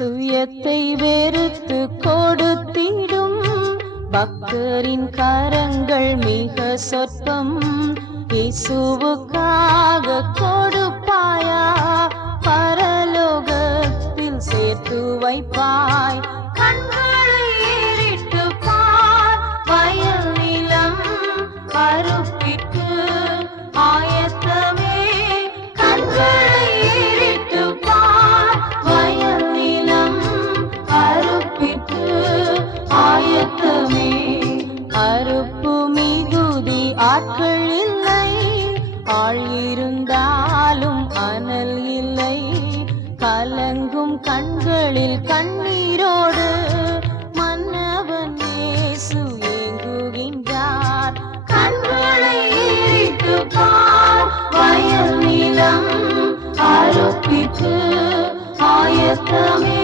சுயத்தை வெறுத்து கொடுத்திடும் பக்தரின் கரங்கள் மிக சொற்பம். இயேசுவுக்காக கொடுப்பாயா, பரலோகத்தில் சேர்த்து வைப்பாய். கண்களை ஏறிட்டு பார், வயல் நிலம் அறுப்பிற்கு ஆயத்தமே. கண்களை ஏறிட்டு பார், வயல் நிலம் அறுப்பிற்கு ஆயத்தமே. அறுப்பு மிகுதி ஆட்கள் இல்லை, ஆள் இருந்தாலும் அனல் இல்லை. கலங்கும் கண்களில் கண்ணீரோடு மன்னவன் இயேசு ஏங்குகின்றார். கண்களை ஏறிட்டு பார், வயல் நிலம் அறுப்பிற்கு ஆயத்தமே.